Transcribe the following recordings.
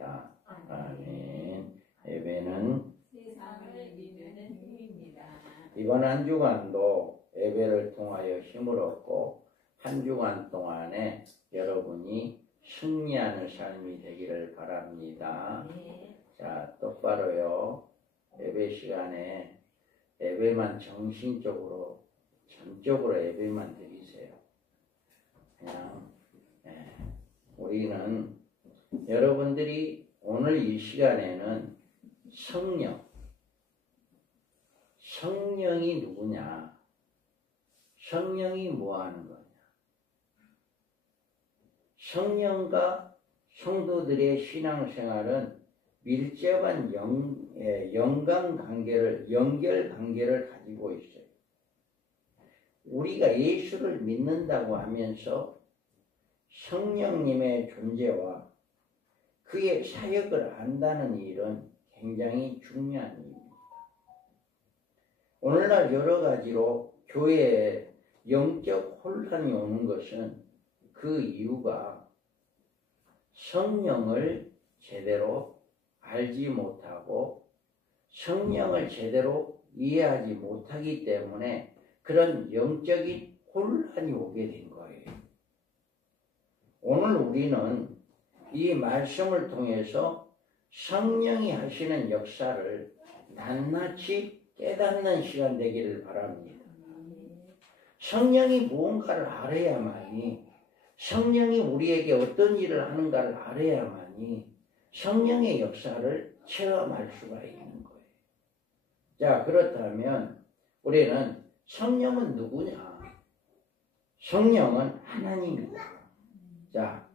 바랍니다. 아멘. 예배는 세상을 이기는 힘입니다. 이번 한 주간도 예배를 통하여 힘을 얻고 한 주간 동안에 여러분이 승리하는 삶이 되기를 바랍니다. 자, 똑바로요. 예배 시간에 예배만 정신적으로 전적으로 예배만 드리세요. 그냥 우리는 여러분들이 오늘 이 시간에는 성령이 누구냐? 성령이 뭐 하는 거냐? 성령과 성도들의 신앙생활은 밀접한 연결 관계를 가지고 있어요. 우리가 예수를 믿는다고 하면서 성령님의 존재와 그의 사역을 안다는 일은 굉장히 중요한 일입니다. 오늘날 여러 가지로 교회에 영적 혼란이 오는 것은 그 이유가 성령을 제대로 알지 못하고 성령을 제대로 이해하지 못하기 때문에 그런 영적인 혼란이 오게 된 거예요. 오늘 우리는 이 말씀을 통해서 성령이 하시는 역사를 낱낱이 깨닫는 시간 되기를 바랍니다. 성령이 무언가를 알아야만이, 성령이 우리에게 어떤 일을 하는가를 알아야만이 성령의 역사를 체험할 수가 있는 거예요. 자, 그렇다면 우리는 성령은 누구냐? 성령은 하나님이다. 자,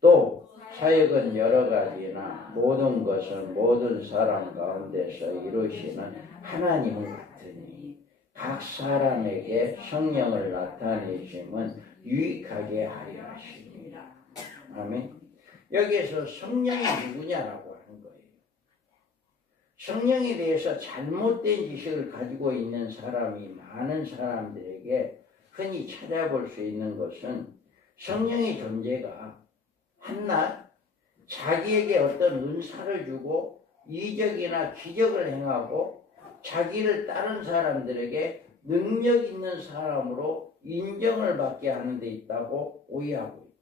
또 사역은 여러 가지나 모든 것은 모든 사람 가운데서 이루시는 하나님을 같으니 각 사람에게 성령을 나타내심은 유익하게 하려 하십니다. 아멘. 여기에서 성령이 누구냐라고 하는 거예요. 성령에 대해서 잘못된 지식을 가지고 있는 사람이 많은 사람들에게 흔히 찾아볼 수 있는 것은 성령의 존재가 한낱 자기에게 어떤 은사를 주고 이적이나 기적을 행하고 자기를 따른 사람들에게 능력 있는 사람으로 인정을 받게 하는 데 있다고 오해하고 있다.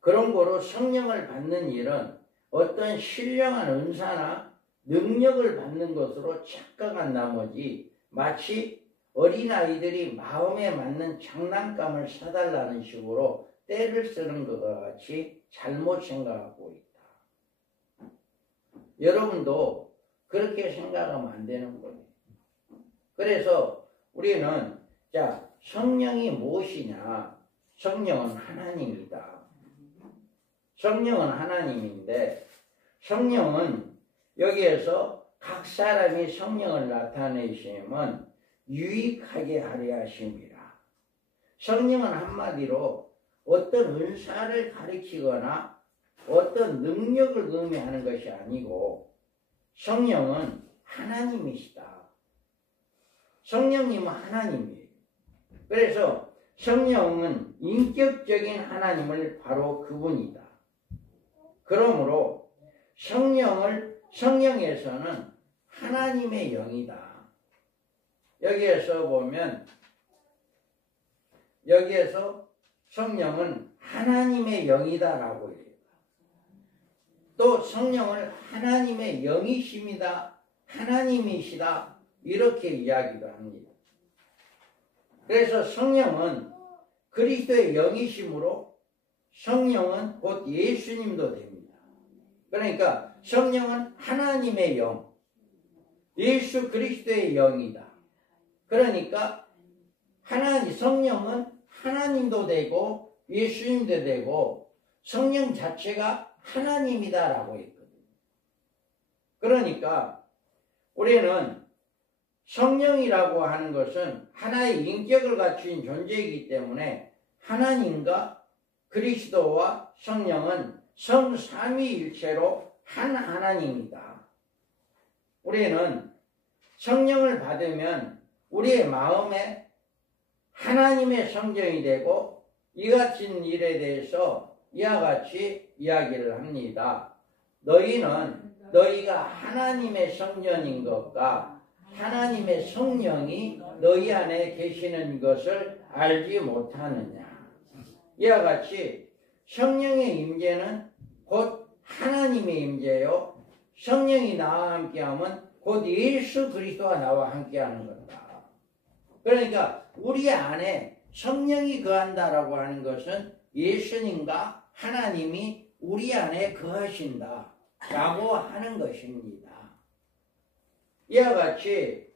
그런 거로 성령을 받는 일은 어떤 신령한 은사나 능력을 받는 것으로 착각한 나머지 마치 어린아이들이 마음에 맞는 장난감을 사달라는 식으로 때를 쓰는 것과 같이 잘못 생각하고 있다. 여러분도 그렇게 생각하면 안 되는 거예요. 그래서 우리는 자, 성령이 무엇이냐? 성령은 하나님이다. 성령은 하나님인데 성령은 여기에서 각 사람이 성령을 나타내시면 유익하게 하려 하십니다. 성령은 한마디로 어떤 은사를 가리키거나 어떤 능력을 의미하는 것이 아니고 성령은 하나님이시다. 성령님은 하나님이에요. 그래서 성령은 인격적인 하나님을 바로 그분이다. 그러므로 성령에서는 하나님의 영이다. 여기에서 보면 여기에서 성령은 하나님의 영이다라고 해요. 또 성령을 하나님의 영이십니다. 하나님이시다. 이렇게 이야기도 합니다. 그래서 성령은 그리스도의 영이심으로 성령은 곧 예수님도 됩니다. 그러니까 성령은 하나님의 영, 예수 그리스도의 영이다. 그러니까 성령은 하나님도 되고 예수님도 되고 성령 자체가 하나님이다라고 했거든요. 그러니까 우리는 성령이라고 하는 것은 하나의 인격을 갖춘 존재이기 때문에 하나님과 그리스도와 성령은 성삼위일체로 한 하나님이다. 우리는 성령을 받으면 우리의 마음에 하나님의 성전이 되고 이 같은 일에 대해서 이와 같이 이야기를 합니다. 너희가 하나님의 성전인 것과 하나님의 성령이 너희 안에 계시는 것을 알지 못하느냐. 이와 같이 성령의 임재는 곧 하나님의 임재요, 성령이 나와 함께하면 곧 예수 그리스도가 나와 함께하는 거다. 그러니까 우리 안에 성령이 거한다라고 하는 것은 예수님과 하나님이 우리 안에 거하신다 라고 하는 것입니다. 이와 같이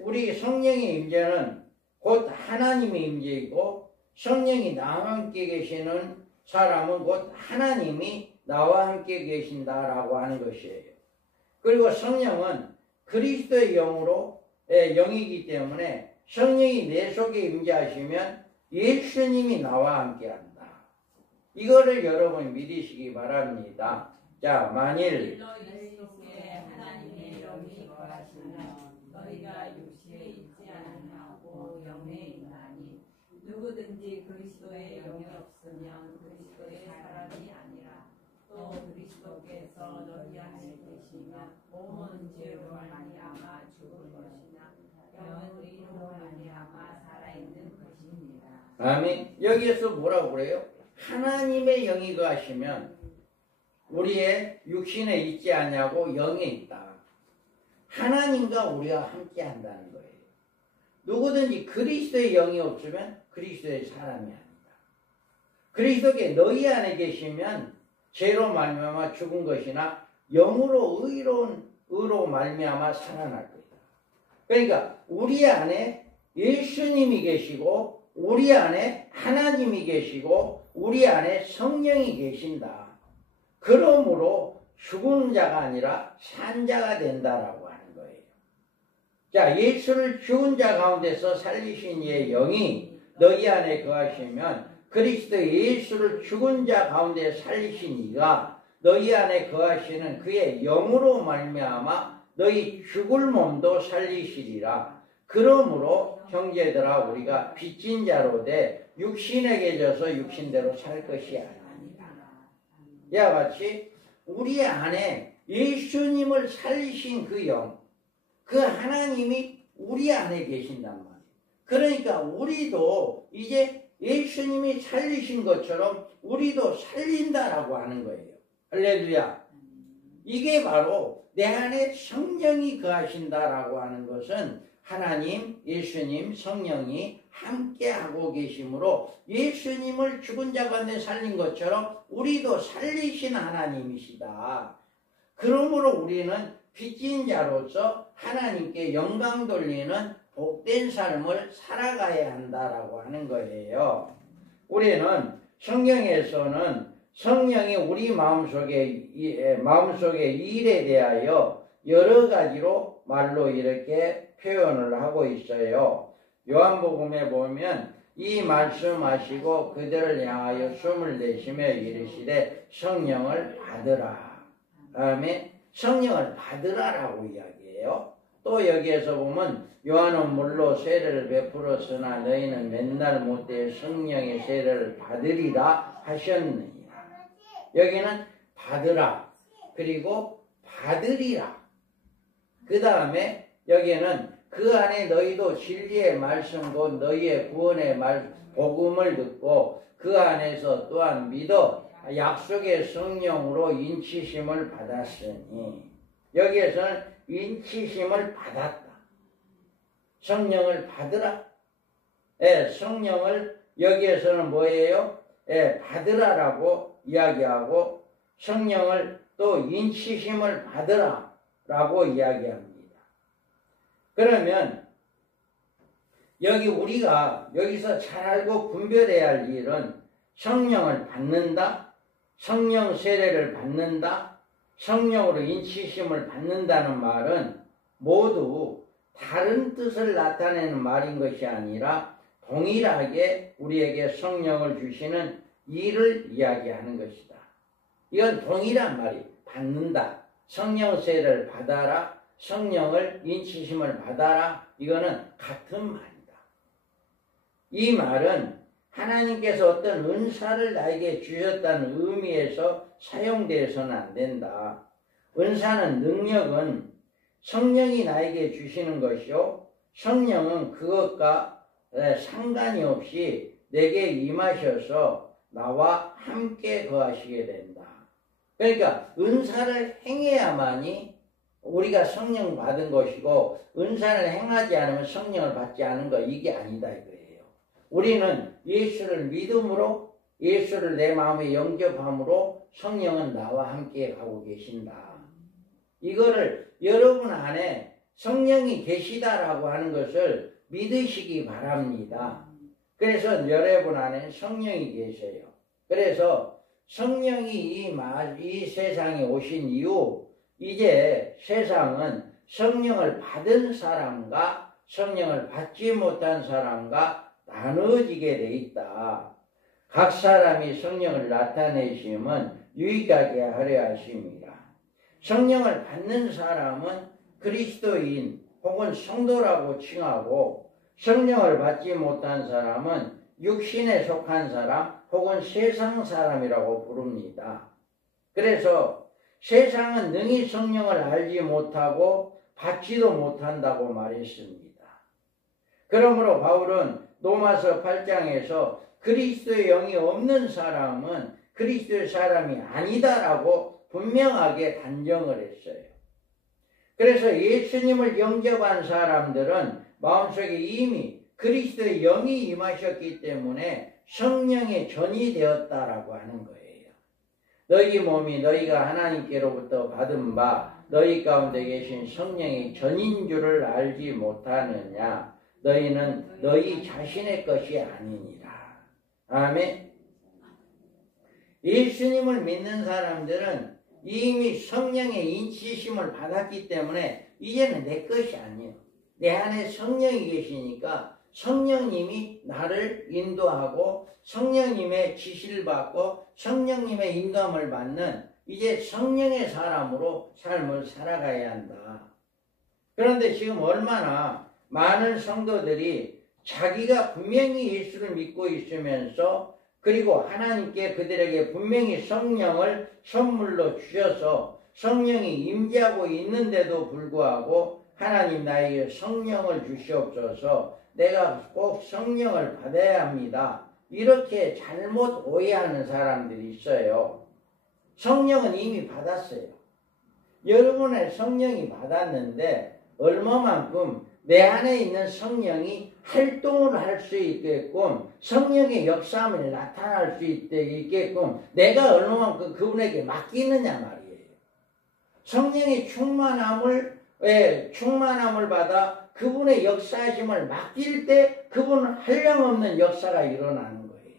우리 성령의 임재는 곧 하나님의 임재이고, 성령이 나와 함께 계시는 사람은 곧 하나님이 나와 함께 계신다라고 하는 것이에요. 그리고 성령은 그리스도의 영이기 때문에 성령이 내 속에 임재하시면 예수님이 나와 함께한다. 이거를 여러분 믿으시기 바랍니다. 자, 만일 너희 속에 하나님의 영이 거하시면 너희가 육체에 있지 아니하고 영에 있나니, 누구든지 그리스도의 영이 없으면 그리스도의 사람이 아니라. 또 그리스도께서 너희 안에 계시면 몸은 죄로 말미암아 죽을 것이나 영은 의로 말미암아 살아있는 것입니다. 아멘. 여기에서 뭐라고 그래요? 하나님의 영이 거하시면 우리의 육신에 있지 않냐고 영에 있다. 하나님과 우리와 함께 한다는 거예요. 누구든지 그리스도의 영이 없으면 그리스도의 사람이 아니다. 그리스도께 너희 안에 계시면 죄로 말미암아 죽은 것이나 영으로 의로 말미암아 살아날 거다. 그러니까 우리 안에 예수님이 계시고, 우리 안에 하나님이 계시고, 우리 안에 성령이 계신다. 그러므로 죽은 자가 아니라 산 자가 된다라고 하는 거예요. 자, 예수를 죽은 자 가운데서 살리신 이의 영이 너희 안에 거하시면 그리스도 예수를 죽은 자 가운데 살리신 이가 너희 안에 거하시는 그의 영으로 말미암아 너희 죽을 몸도 살리시리라. 그러므로 형제들아, 우리가 빚진 자로 돼 육신에게 져서 육신대로 살 것이 아니라. 이와 같이 우리 안에 예수님을 살리신 그 영, 그 하나님이 우리 안에 계신단 말이에요. 그러니까 우리도 이제 예수님이 살리신 것처럼 우리도 살린다라고 하는 거예요. 할렐루야. 이게 바로 내 안에 성령이 거하신다라고 하는 것은 하나님, 예수님, 성령이 함께하고 계시므로 예수님을 죽은 자 가운데 살린 것처럼 우리도 살리신 하나님이시다. 그러므로 우리는 빚진 자로서 하나님께 영광 돌리는 복된 삶을 살아가야 한다라고 하는 거예요. 우리는 성경에서는 성령이 우리 마음속의 일에 대하여 여러 가지로 말로 이렇게 표현을 하고 있어요. 요한복음에 보면 이 말씀하시고 그들을 향하여 숨을 내쉬며 이르시되 성령을 받으라. 다음에 성령을 받으라라고 이야기해요. 또 여기에서 보면 요한은 물로 세례를 베풀었으나 너희는 맨날 못되어 성령의 세례를 받으리라 하셨느니라. 여기는 받으라, 그리고 받으리라. 그 다음에 여기에는 그 안에 너희도 진리의 말씀 곧 너희의 구원의 복음을 듣고 그 안에서 또한 믿어 약속의 성령으로 인치심을 받았으니, 여기에서는 인치심을 받았다. 성령을 받으라. 성령을 여기에서는 뭐예요? 받으라라고 이야기하고 성령을 또 인치심을 받으라라고 이야기합니다. 그러면 여기 우리가 여기서 잘 알고 분별해야 할 일은 성령을 받는다, 성령 세례를 받는다, 성령으로 인치심을 받는다는 말은 모두 다른 뜻을 나타내는 말인 것이 아니라 동일하게 우리에게 성령을 주시는 일을 이야기하는 것이다. 이건 동일한 말이 받는다, 성령 세례를 받아라, 성령을 인치심을 받아라, 이거는 같은 말이다. 이 말은 하나님께서 어떤 은사를 나에게 주셨다는 의미에서 사용되어서는 안 된다. 은사는 능력은 성령이 나에게 주시는 것이요, 성령은 그것과 상관이 없이 내게 임하셔서 나와 함께 거하시게 된다. 그러니까 은사를 행해야만이 우리가 성령 받은 것이고, 은사를 행하지 않으면 성령을 받지 않은 거, 이게 아니다 이거예요. 우리는 예수를 믿음으로, 예수를 내 마음에 영접함으로 성령은 나와 함께 가고 계신다. 이거를 여러분 안에 성령이 계시다라고 하는 것을 믿으시기 바랍니다. 그래서 여러분 안에 성령이 계세요. 그래서 성령이 이 세상에 오신 이후 이제 세상은 성령을 받은 사람과 성령을 받지 못한 사람과 나누어지게 돼 있다. 각 사람이 성령을 나타내심은 유익하게 하려 하심이라. 성령을 받는 사람은 그리스도인 혹은 성도라고 칭하고, 성령을 받지 못한 사람은 육신에 속한 사람 혹은 세상 사람이라고 부릅니다. 그래서 세상은 능히 성령을 알지 못하고 받지도 못한다고 말했습니다. 그러므로 바울은 로마서 8장에서 그리스도의 영이 없는 사람은 그리스도의 사람이 아니다라고 분명하게 단정을 했어요. 그래서 예수님을 영접한 사람들은 마음속에 이미 그리스도의 영이 임하셨기 때문에 성령의 전이 되었다라고 하는 거예요. 너희 몸이 너희가 하나님께로부터 받은 바 너희 가운데 계신 성령의 전인 줄을 알지 못하느냐. 너희는 너희 자신의 것이 아니니라. 아멘. 예수님을 믿는 사람들은 이미 성령의 인치심을 받았기 때문에 이제는 내 것이 아니에요. 내 안에 성령이 계시니까 성령님이 나를 인도하고 성령님의 지시를 받고 성령님의 인도함을 받는 이제 성령의 사람으로 삶을 살아가야 한다. 그런데 지금 얼마나 많은 성도들이 자기가 분명히 예수를 믿고 있으면서, 그리고 하나님께 그들에게 분명히 성령을 선물로 주셔서 성령이 임재하고 있는데도 불구하고 하나님 나에게 성령을 주시옵소서, 내가 꼭 성령을 받아야 합니다, 이렇게 잘못 오해하는 사람들이 있어요. 성령은 이미 받았어요. 여러분의 성령이 받았는데 얼마만큼 내 안에 있는 성령이 활동을 할 수 있게끔, 성령의 역사함이 나타날 수 있게끔 내가 얼마만큼 그분에게 맡기느냐 말이에요. 성령의 충만함을 받아 그분의 역사하심을 맡길 때 그분은 한량없는 역사가 일어나는 거예요.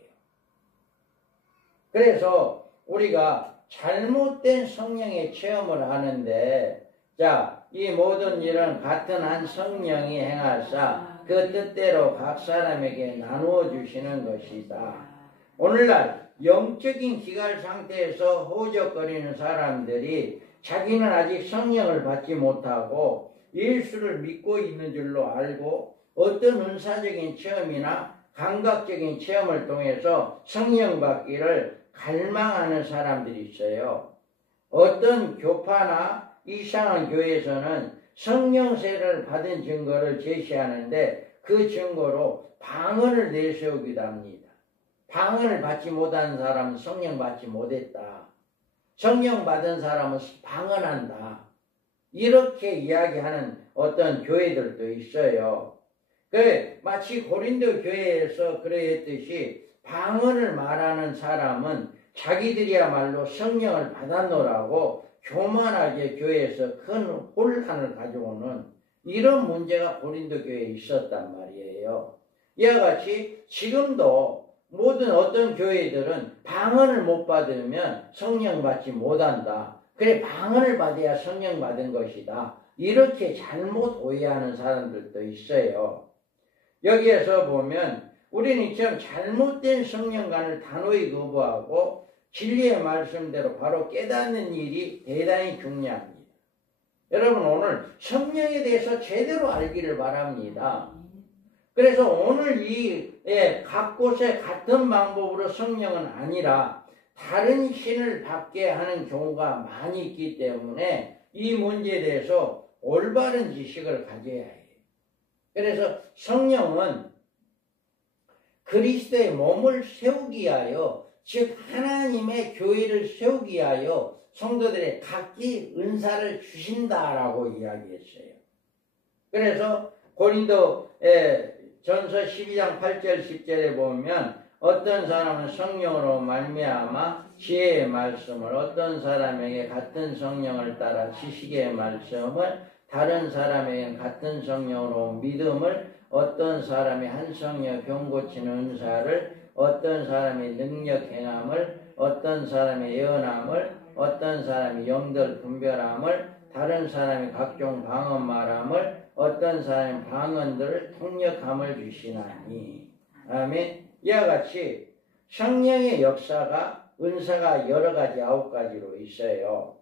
그래서 우리가 잘못된 성령의 체험을 하는데, 자, 이 모든 일은 같은 한 성령이 행하사 그 뜻대로 각 사람에게 나누어 주시는 것이다. 오늘날 영적인 기갈 상태에서 허우적거리는 사람들이 자기는 아직 성령을 받지 못하고 예수를 믿고 있는 줄로 알고 어떤 은사적인 체험이나 감각적인 체험을 통해서 성령 받기를 갈망하는 사람들이 있어요. 어떤 교파나 이상한 교회에서는 성령세를 받은 증거를 제시하는데 그 증거로 방언을 내세우기도 합니다. 방언을 받지 못한 사람은 성령 받지 못했다. 성령 받은 사람은 방언한다. 이렇게 이야기하는 어떤 교회들도 있어요. 마치 고린도 교회에서 그러했듯이 방언을 말하는 사람은 자기들이야말로 성령을 받았노라고 교만하게 교회에서 큰 혼란을 가져오는 이런 문제가 고린도 교회에 있었단 말이에요. 이와 같이 지금도 모든 어떤 교회들은 방언을 못 받으면 성령 받지 못한다. 그래, 방언을 받아야 성령 받은 것이다. 이렇게 잘못 오해하는 사람들도 있어요. 여기에서 보면 우리는 이처럼 잘못된 성령관을 단호히 거부하고 진리의 말씀대로 바로 깨닫는 일이 대단히 중요합니다. 여러분, 오늘 성령에 대해서 제대로 알기를 바랍니다. 그래서 오늘 각 곳에 같은 방법으로 성령은 아니라 다른 신을 받게 하는 경우가 많이 있기 때문에 이 문제에 대해서 올바른 지식을 가져야 해요. 그래서 성령은 그리스도의 몸을 세우기 위하여, 즉 하나님의 교회를 세우기 위하여 성도들의 각기 은사를 주신다라고 이야기했어요. 그래서 고린도 전서 12장 8절 10절에 보면 어떤 사람은 성령으로 말미암아 지혜의 말씀을, 어떤 사람에게 같은 성령을 따라 지식의 말씀을, 다른 사람에게 같은 성령으로 믿음을, 어떤 사람이 한 성령 병 고치는 은사를, 어떤 사람이 능력 행함을, 어떤 사람이 예언함을, 어떤 사람이 영들 분별함을, 다른 사람이 각종 방언 말함을, 어떤 사람이 방언들을 통역함을 주시나니. 아멘. 이와 같이 성령의 역사가, 은사가 여러 가지 9가지로 있어요.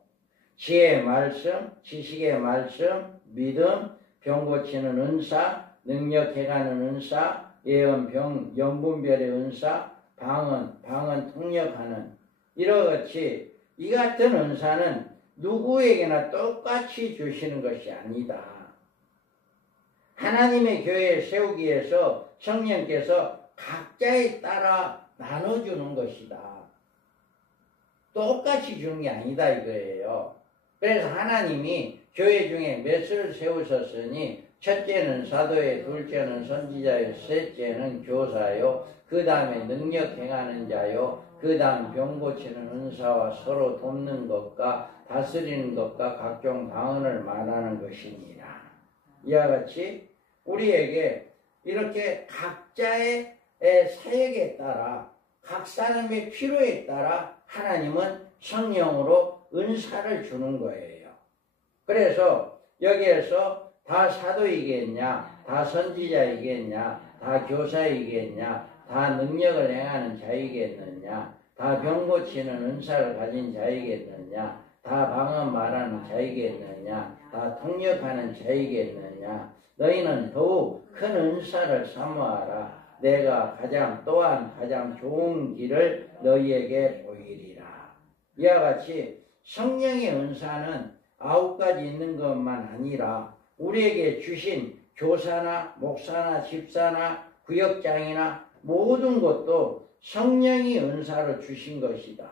지혜의 말씀, 지식의 말씀, 믿음, 병 고치는 은사, 능력 해가는 은사, 예언, 영분별의 은사, 방언 통역하는, 이러같이 이 같은 은사는 누구에게나 똑같이 주시는 것이 아니다. 하나님의 교회에 세우기 위해서 성령께서 각자에 따라 나눠주는 것이다. 똑같이 주는 게 아니다 이거예요. 그래서 하나님이 교회 중에 몇을 세우셨으니 첫째는 사도요, 둘째는 선지자요, 셋째는 교사요, 그 다음에 능력 행하는 자요, 그 다음 병 고치는 은사와 서로 돕는 것과 다스리는 것과 각종 방언을 말하는 것이니라. 이와 같이 우리에게 이렇게 각자의 사역에 따라, 각 사람의 필요에 따라 하나님은 성령으로 은사를 주는 거예요. 그래서 여기에서 다 사도이겠냐, 다 선지자이겠냐, 다 교사이겠냐, 다 능력을 행하는 자이겠느냐, 다 병 고치는 은사를 가진 자이겠느냐, 다 방언 말하는 자이겠느냐, 다 통역하는 자이겠느냐, 너희는 더욱 큰 은사를 사모하라. 내가 또한 가장 좋은 길을 너희에게 보이리라. 이와 같이 성령의 은사는 9가지 있는 것만 아니라 우리에게 주신 교사나 목사나 집사나 구역장이나 모든 것도 성령이 은사로 주신 것이다.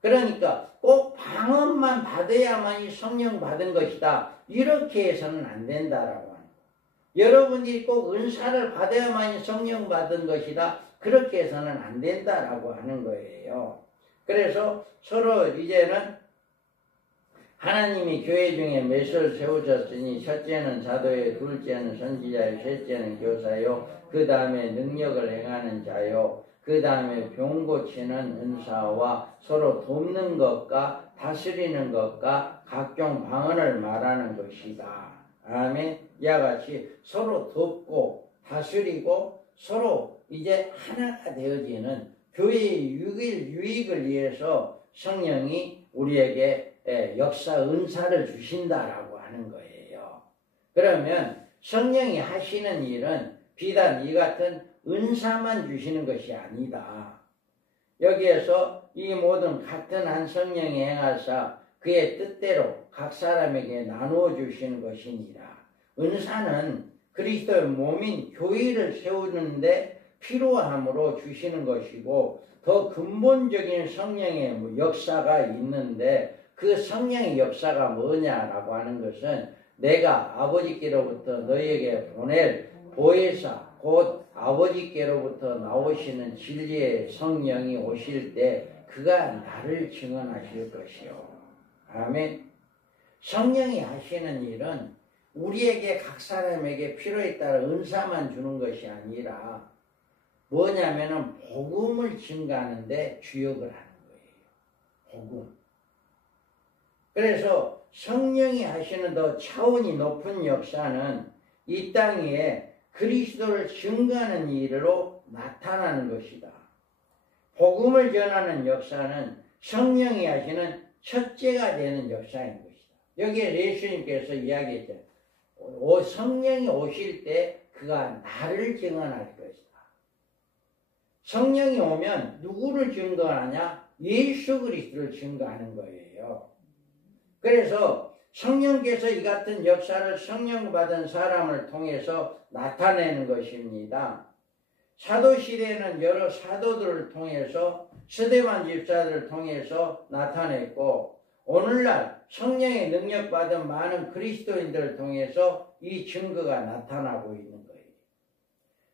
그러니까 꼭 방언만 받아야만이 성령 받은 것이다, 이렇게 해서는 안 된다라고. 여러분들이 꼭 은사를 받아야만이 성령 받은 것이다, 그렇게 해서는 안 된다라고 하는 거예요. 그래서 서로 이제는 하나님이 교회 중에 몇을 세우셨으니 첫째는 사도요, 둘째는 선지자요, 셋째는 교사요, 그 다음에 능력을 행하는 자요, 그 다음에 병 고치는 은사와 서로 돕는 것과 다스리는 것과 각종 방언을 말하는 것이다. 아멘. 이와 같이 서로 돕고 다스리고 서로 이제 하나가 되어지는 교회의 유익을 위해서 성령이 우리에게 역사 은사를 주신다라고 하는 거예요. 그러면 성령이 하시는 일은 비단 이 같은 은사만 주시는 것이 아니다. 여기에서 이 모든 같은 한 성령이 행하사 그의 뜻대로 각 사람에게 나누어 주시는 것이니라. 은사는 그리스도의 몸인 교회를 세우는데 필요함으로 주시는 것이고, 더 근본적인 성령의 역사가 있는데 그 성령의 역사가 뭐냐라고 하는 것은 내가 아버지께로부터 너희에게 보낼 보혜사, 곧 아버지께로부터 나오시는 진리의 성령이 오실 때 그가 나를 증언하실 것이요. 아멘. 성령이 하시는 일은 우리에게 각 사람에게 필요에 따라 은사만 주는 것이 아니라 뭐냐면은 복음을 증가하는데 주역을 하는 거예요. 복음. 그래서 성령이 하시는 더 차원이 높은 역사는 이 땅 위에 그리스도를 증거하는 일로 나타나는 것이다. 복음을 전하는 역사는 성령이 하시는 첫째가 되는 역사인 것이다. 여기에 예수님께서 이야기했죠. 성령이 오실 때 그가 나를 증언할 것이다. 성령이 오면 누구를 증거하냐? 예수 그리스도를 증거하는 거예요. 그래서 성령께서 이 같은 역사를 성령 받은 사람을 통해서 나타내는 것입니다. 사도시대에는 여러 사도들을 통해서 스데반 집사들을 통해서 나타냈고, 오늘날 성령의 능력 받은 많은 그리스도인들을 통해서 이 증거가 나타나고 있는 거예요.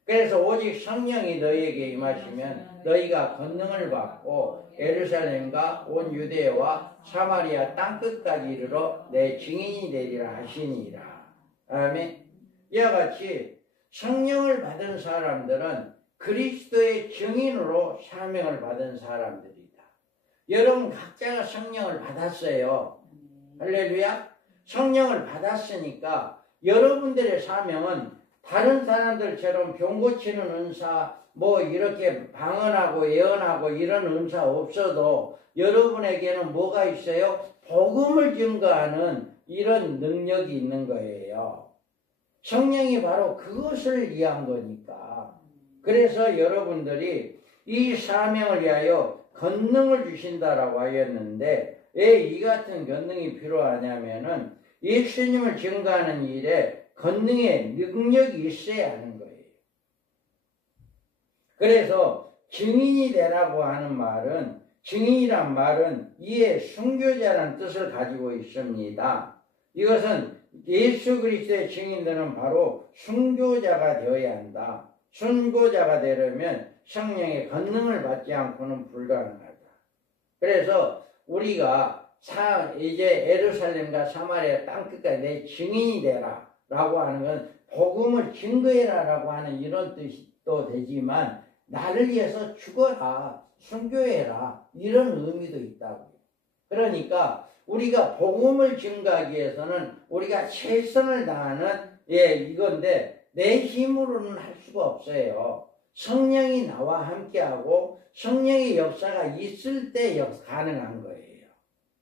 그래서 오직 성령이 너희에게 임하시면 너희가 권능을 받고 예루살렘과 온 유대와 사마리아 땅끝까지 이르러 내 증인이 되리라 하시니라. 아멘. 이와 같이 성령을 받은 사람들은 그리스도의 증인으로 사명을 받은 사람들이다. 여러분 각자가 성령을 받았어요. 할렐루야. 성령을 받았으니까 여러분들의 사명은 다른 사람들처럼 병 고치는 은사, 뭐 이렇게 방언하고 예언하고 이런 은사 없어도 여러분에게는 뭐가 있어요? 복음을 증거하는 이런 능력이 있는 거예요. 성령이 바로 그것을 위한 거니까. 그래서 여러분들이 이 사명을 위하여 권능을 주신다라고 하였는데, 왜 이 같은 권능이 필요하냐면은 예수님을 증거하는 일에 권능의 능력이 있어야 하는 거예요. 그래서 증인이 되라고 하는 말은, 증인이란 말은 이에 순교자라는 뜻을 가지고 있습니다. 이것은 예수 그리스도의 증인들은 바로 순교자가 되어야 한다. 순교자가 되려면 성령의 권능을 받지 않고는 불가능하다. 그래서 우리가 이제 예루살렘과 사마리아 땅끝까지 내 증인이 되라 라고 하는 건 복음을 증거해라 라고 하는 이런 뜻도 되지만, 나를 위해서 죽어라, 순교해라, 이런 의미도 있다고요. 그러니까 우리가 복음을 증거하기 위해서는 우리가 최선을 다하는 이건데 내 힘으로는 할 수가 없어요. 성령이 나와 함께하고 성령의 역사가 있을 때 가능한 거예요.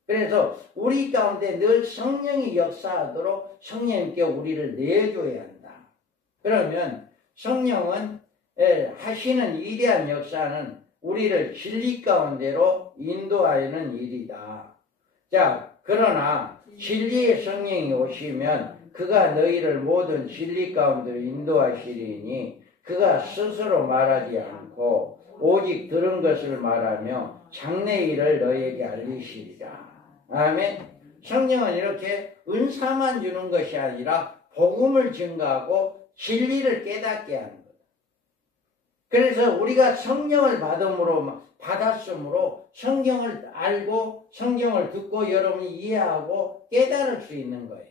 그래서 우리 가운데 늘 성령이 역사하도록 성령님께 우리를 내줘야 한다. 그러면 성령은 하시는 위대한 역사는 우리를 진리 가운데로 인도하는 일이다. 자, 그러나 진리의 성령이 오시면 그가 너희를 모든 진리 가운데로 인도하시리니 그가 스스로 말하지 않고 오직 들은 것을 말하며 장래 일을 너희에게 알리시리라. 아멘. 성령은 이렇게 은사만 주는 것이 아니라 복음을 증거하고 진리를 깨닫게 하는 거다. 그래서 우리가 성령을 받았으므로 성경을 알고 성경을 듣고 여러분이 이해하고 깨달을 수 있는 거예요.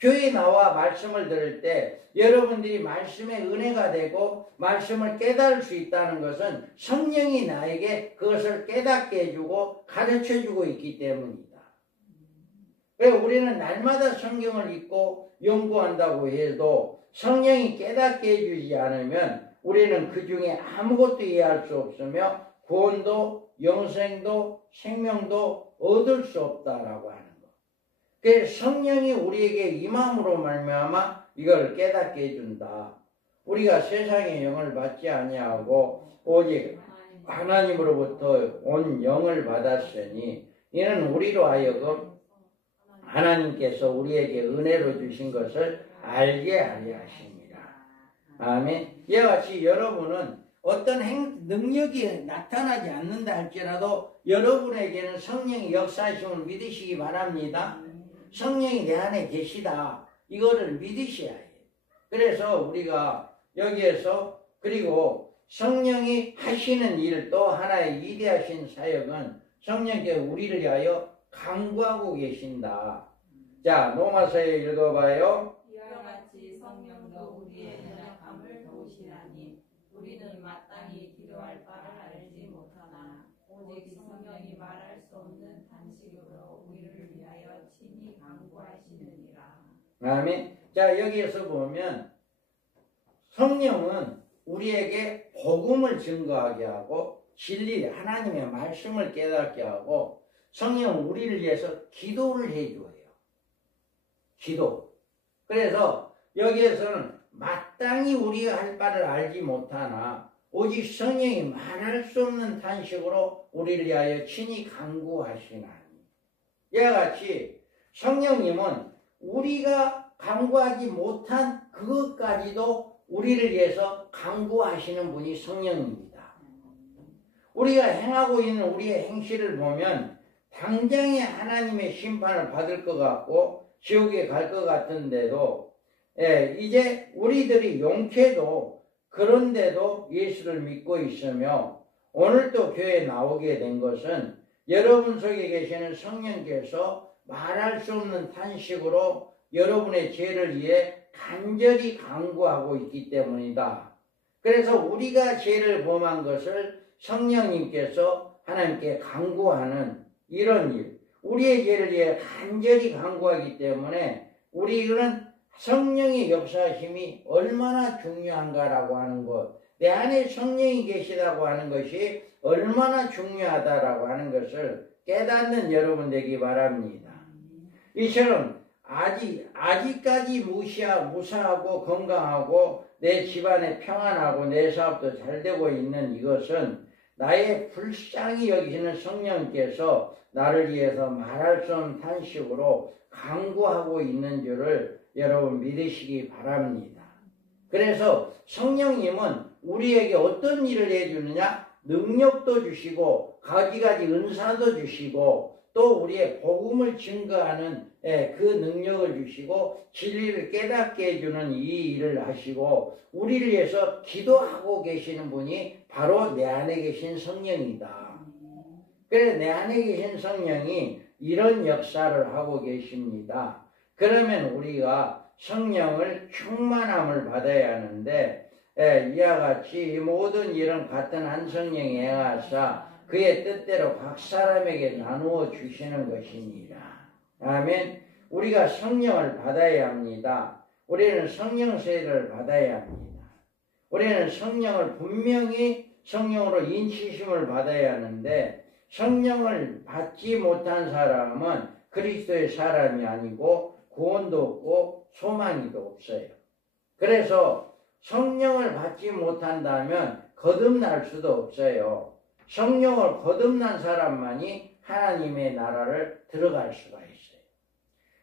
교회에 나와 말씀을 들을 때 여러분들이 말씀의 은혜가 되고 말씀을 깨달을 수 있다는 것은 성령이 나에게 그것을 깨닫게 해주고 가르쳐주고 있기 때문이다. 왜 우리는 날마다 성경을 읽고 연구한다고 해도 성령이 깨닫게 해주지 않으면 우리는 그 중에 아무것도 이해할 수 없으며 구원도 영생도 생명도 얻을 수 없다라고 하는 것. 그래서 성령이 우리에게 임함으로 말미암아 이걸 깨닫게 해준다. 우리가 세상의 영을 받지 아니하고 오직 하나님으로부터 온 영을 받았으니 이는 우리로 하여금 하나님께서 우리에게 은혜로 주신 것을 알게 하려 하십니다. 아멘. 이와 같이 여러분은 어떤 능력이 나타나지 않는다 할지라도 여러분에게는 성령의 역사하심을 믿으시기 바랍니다. 성령이 내 안에 계시다. 이거를 믿으셔야 해요. 그래서 우리가 여기에서 그리고 성령이 하시는 일 또 하나의 위대하신 사역은 성령께서 우리를 위하여 강구하고 계신다. 자, 로마서에 읽어봐요. 이와 같이 성령도 우리의 연약함을 도우시나니 우리는 마땅히 기도할 바를 알지 못하나 오직 성령이 말할 수 없는 탄식으로 우리를 위하여 친히 강구하시느니라. 아멘. 자, 여기에서 보면 성령은 우리에게 복음을 증거하게 하고 진리 하나님의 말씀을 깨닫게 하고 성령은 우리를 위해서 기도를 해줘요. 기도. 그래서 여기에서는 마땅히 우리가 할 바를 알지 못하나 오직 성령이 말할 수 없는 탄식으로 우리를 위하여 친히 간구하시나니. 이와 같이 성령님은 우리가 간구하지 못한 그것까지도 우리를 위해서 간구하시는 분이 성령입니다. 우리가 행하고 있는 우리의 행실을 보면 당장에 하나님의 심판을 받을 것 같고 지옥에 갈 것 같은데도 이제 우리들이 용케도 그런데도 예수를 믿고 있으며 오늘 또 교회에 나오게 된 것은 여러분 속에 계시는 성령께서 말할 수 없는 탄식으로 여러분의 죄를 위해 간절히 간구하고 있기 때문이다. 그래서 우리가 죄를 범한 것을 성령님께서 하나님께 간구하는 이런 일, 우리의 죄를 위해 간절히 간구하기 때문에 우리는 성령의 역사심이 얼마나 중요한가라고 하는 것, 내 안에 성령이 계시다고 하는 것이 얼마나 중요하다라고 하는 것을 깨닫는 여러분 되기 바랍니다. 이처럼 아직까지 무사하고 건강하고 내 집안에 평안하고 내 사업도 잘 되고 있는 이것은 나의 불쌍히 여기시는 성령께서 나를 위해서 말할 수 없는 탄식으로 간구하고 있는 줄을 여러분 믿으시기 바랍니다. 그래서 성령님은 우리에게 어떤 일을 해주느냐? 능력도 주시고 가지가지 은사도 주시고 또 우리의 복음을 증거하는 그 능력을 주시고 진리를 깨닫게 해주는 이 일을 하시고 우리를 위해서 기도하고 계시는 분이 바로 내 안에 계신 성령이다. 그래서 내 안에 계신 성령이 이런 역사를 하고 계십니다. 그러면 우리가 성령을 충만함을 받아야 하는데 이와 같이 이 모든 일은 같은 한 성령이 행하사 그의 뜻대로 각 사람에게 나누어 주시는 것이니라. 아멘. 우리가 성령을 받아야 합니다. 우리는 성령 세례를 받아야 합니다. 우리는 성령을 분명히 성령으로 인치심을 받아야 하는데 성령을 받지 못한 사람은 그리스도의 사람이 아니고 구원도 없고 소망이도 없어요. 그래서 성령을 받지 못한다면 거듭날 수도 없어요. 성령을 거듭난 사람만이 하나님의 나라를 들어갈 수가 있어요.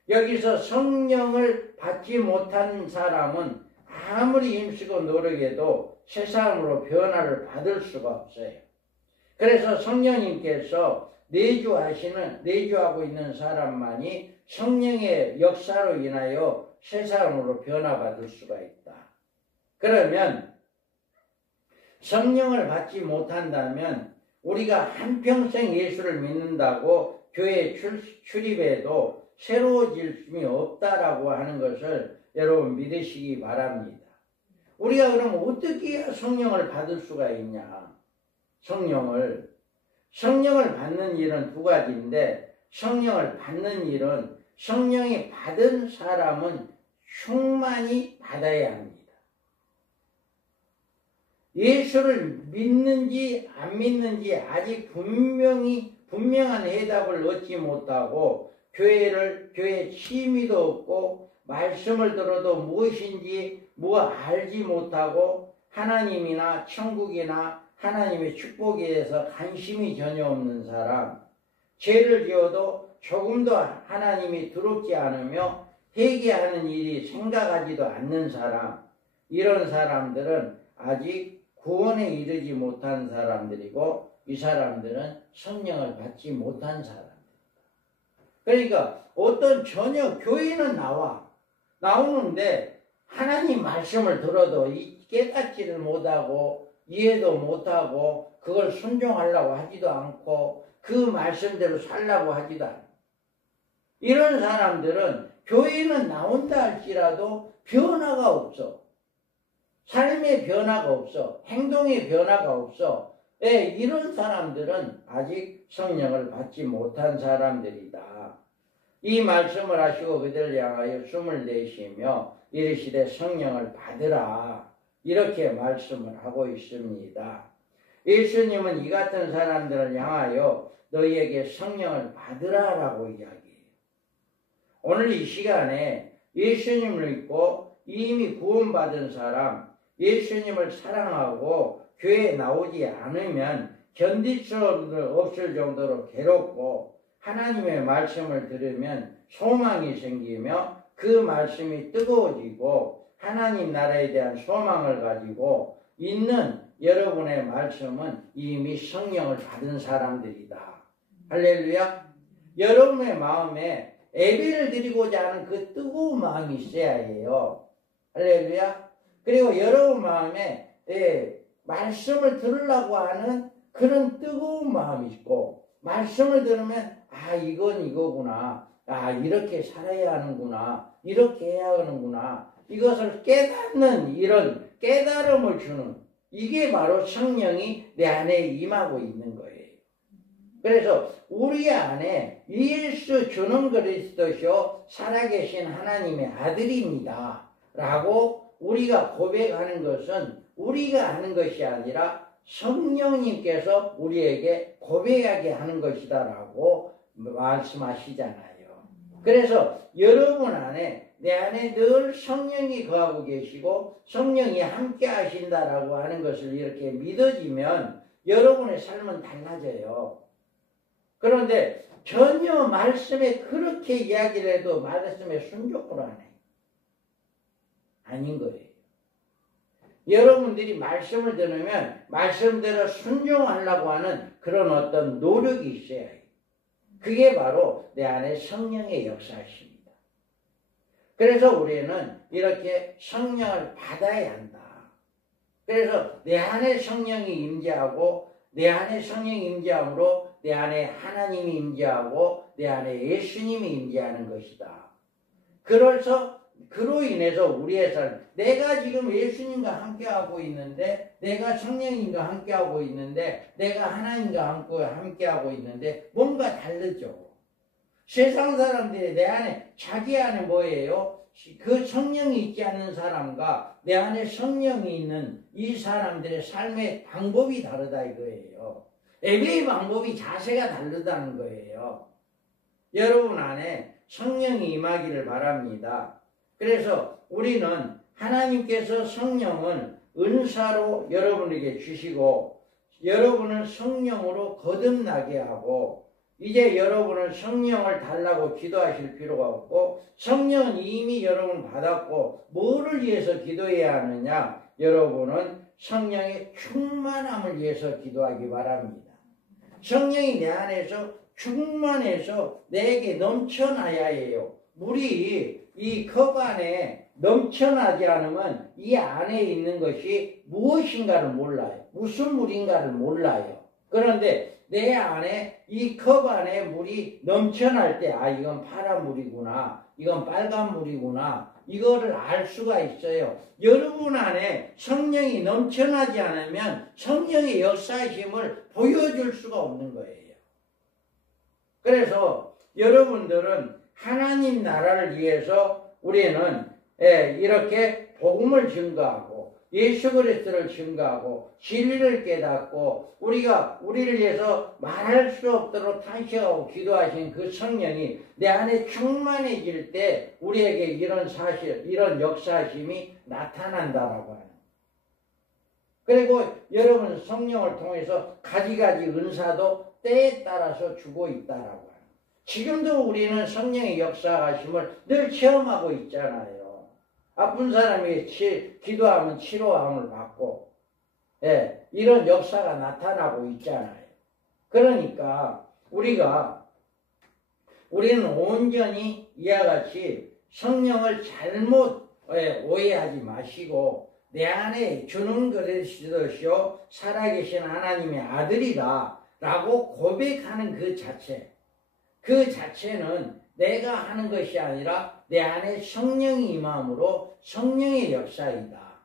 여기서 성령을 받지 못한 사람은 아무리 힘쓰고 노력해도 새 사람으로 변화를 받을 수가 없어요. 그래서 성령님께서 내주하고 있는 사람만이 성령의 역사로 인하여 새 사람으로 변화받을 수가 있다. 그러면 성령을 받지 못한다면 우리가 한평생 예수를 믿는다고 교회에 출입해도 새로워질 힘이 없다라고 하는 것을 여러분 믿으시기 바랍니다. 우리가 그럼 어떻게 해야 성령을 받을 수가 있냐? 성령을 받는 일은 두 가지인데 성령을 받는 일은 성령이 받은 사람은 충만히 받아야 합니다. 예수를 믿는지 안 믿는지 아직 분명한 해답을 얻지 못하고 교회에 취미도 없고 말씀을 들어도 무엇인지 알지 못하고 하나님이나 천국이나 하나님의 축복에 대해서 관심이 전혀 없는 사람, 죄를 지어도 조금도 하나님이 두렵지 않으며 회개하는 일이 생각하지도 않는 사람, 이런 사람들은 아직 구원에 이르지 못한 사람들이고 이 사람들은 성령을 받지 못한 사람들입니다. 그러니까 전혀 교회는 나오는데 하나님 말씀을 들어도 깨닫지를 못하고 이해도 못하고 그걸 순종하려고 하지도 않고 그 말씀대로 살려고 하지도 않고 이런 사람들은 교회는 나온다 할지라도 변화가 없어. 삶의 변화가 없어. 행동의 변화가 없어. 이런 사람들은 아직 성령을 받지 못한 사람들이다. 이 말씀을 하시고 그들을 향하여 숨을 내쉬며 이르시되 성령을 받으라. 이렇게 말씀을 하고 있습니다. 예수님은 이 같은 사람들을 향하여 너희에게 성령을 받으라라고 이야기해요. 오늘 이 시간에 예수님을 믿고 이미 구원받은 사람, 예수님을 사랑하고 교회에 나오지 않으면 견딜 수 없을 정도로 괴롭고 하나님의 말씀을 들으면 소망이 생기며 그 말씀이 뜨거워지고 하나님 나라에 대한 소망을 가지고 있는 여러분의 말씀은 이미 성령을 받은 사람들이다. 할렐루야. 여러분의 마음에 예배를 드리고자 하는 그 뜨거운 마음이 있어야 해요. 할렐루야. 그리고 여러분 마음에 말씀을 들으려고 하는 그런 뜨거운 마음이 있고 말씀을 들으면 이건 이거구나. 이렇게 살아야 하는구나. 이렇게 해야 하는구나. 이것을 깨닫는 이런 깨달음을 주는 이게 바로 성령이 내 안에 임하고 있는 거예요. 그래서 우리 안에 예수 주는 그리스도시요 살아계신 하나님의 아들입니다. 라고 우리가 고백하는 것은 우리가 하는 것이 아니라 성령님께서 우리에게 고백하게 하는 것이다 라고 말씀하시잖아요. 그래서 여러분 안에 내 안에 늘 성령이 거하고 계시고 성령이 함께 하신다라고 하는 것을 이렇게 믿어지면 여러분의 삶은 달라져요. 그런데 전혀 말씀에 그렇게 이야기를 해도 말씀에 순종을 안 해요. 아닌 거예요. 여러분들이 말씀을 들으면 말씀대로 순종하려고 하는 그런 어떤 노력이 있어야 해요. 그게 바로 내 안에 성령의 역사이십니다. 그래서 우리는 이렇게 성령을 받아야 한다. 그래서 내 안에 성령이 임재하고 내 안에 성령이 임재함으로 내 안에 하나님이 임재하고 내 안에 예수님이 임재하는 것이다. 그로 인해서 우리의 삶, 내가 지금 예수님과 함께하고 있는데 내가 성령님과 함께하고 있는데 내가 하나님과 함께하고 있는데 뭔가 다르죠. 세상 사람들이 내 안에 자기 안에 뭐예요? 그 성령이 있지 않는 사람과 내 안에 성령이 있는 이 사람들의 삶의 방법이 다르다 이거예요. 예배의 방법이 자세가 다르다는 거예요. 여러분 안에 성령이 임하기를 바랍니다. 그래서 우리는 하나님께서 성령은 은사로 여러분에게 주시고 여러분은 성령으로 거듭나게 하고 이제 여러분은 성령을 달라고 기도하실 필요가 없고 성령은 이미 여러분 받았고 뭐를 위해서 기도해야 하느냐? 여러분은 성령의 충만함을 위해서 기도하기 바랍니다. 성령이 내 안에서 충만해서 내게 넘쳐나야 해요. 물이 이 컵 안에 넘쳐나지 않으면 이 안에 있는 것이 무엇인가를 몰라요. 무슨 물인가를 몰라요. 그런데 내 안에 이 컵 안에 물이 넘쳐날 때 이건 파란 물이구나. 이건 빨간 물이구나. 이거를 알 수가 있어요. 여러분 안에 성령이 넘쳐나지 않으면 성령의 역사심을 보여줄 수가 없는 거예요. 그래서 여러분들은 하나님 나라를 위해서 우리는 이렇게 복음을 증거하고 예수 그리스도를 증거하고 진리를 깨닫고 우리가 우리를 위해서 말할 수 없도록 탄식하고 기도하신 그 성령이 내 안에 충만해질 때 우리에게 이런 사실, 이런 역사심이 나타난다라고 하는. 그리고 여러분 성령을 통해서 가지가지 은사도 때에 따라서 주고 있다라고 하는. 지금도 우리는 성령의 역사하심을 늘 체험하고 있잖아요. 아픈 사람이 기도하면 치료함을 받고 이런 역사가 나타나고 있잖아요. 그러니까 우리는 온전히 이와 같이 성령을 잘못 오해하지 마시고 내 안에 주는 그리스도시요 살아계신 하나님의 아들이다 라고 고백하는 그 자체는 내가 하는 것이 아니라 내 안에 성령이 임함으로 성령의 역사이다.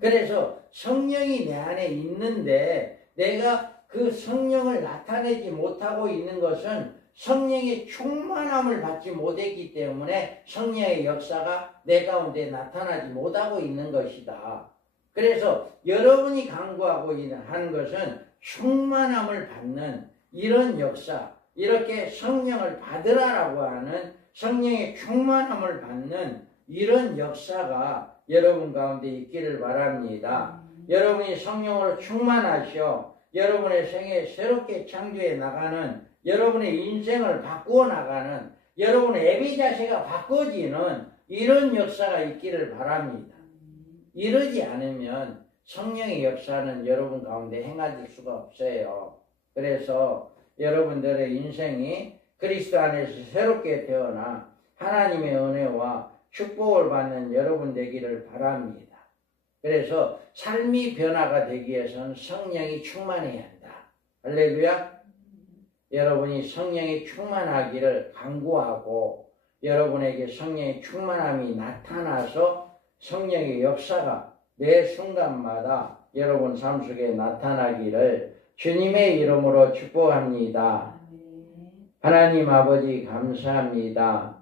그래서 성령이 내 안에 있는데 내가 그 성령을 나타내지 못하고 있는 것은 성령의 충만함을 받지 못했기 때문에 성령의 역사가 내 가운데 나타나지 못하고 있는 것이다. 그래서 여러분이 강구하고 하는 것은 충만함을 받는 이런 역사, 이렇게 성령을 받으라라고 하는 성령의 충만함을 받는 이런 역사가 여러분 가운데 있기를 바랍니다. 여러분이 성령으로 충만하시어 여러분의 생에 새롭게 창조해 나가는, 여러분의 인생을 바꾸어 나가는, 여러분의 애비 자세가 바꿔지는 이런 역사가 있기를 바랍니다. 이러지 않으면 성령의 역사는 여러분 가운데 행하실 수가 없어요. 그래서 여러분들의 인생이 그리스도 안에서 새롭게 태어나 하나님의 은혜와 축복을 받는 여러분 되기를 바랍니다. 그래서 삶이 변화가 되기 위해서는 성령이 충만해야 한다. 할렐루야. 여러분이 성령이 충만하기를 간구하고 여러분에게 성령의 충만함이 나타나서 성령의 역사가 매 순간마다 여러분 삶 속에 나타나기를 주님의 이름으로 축복합니다. 하나님 아버지 감사합니다.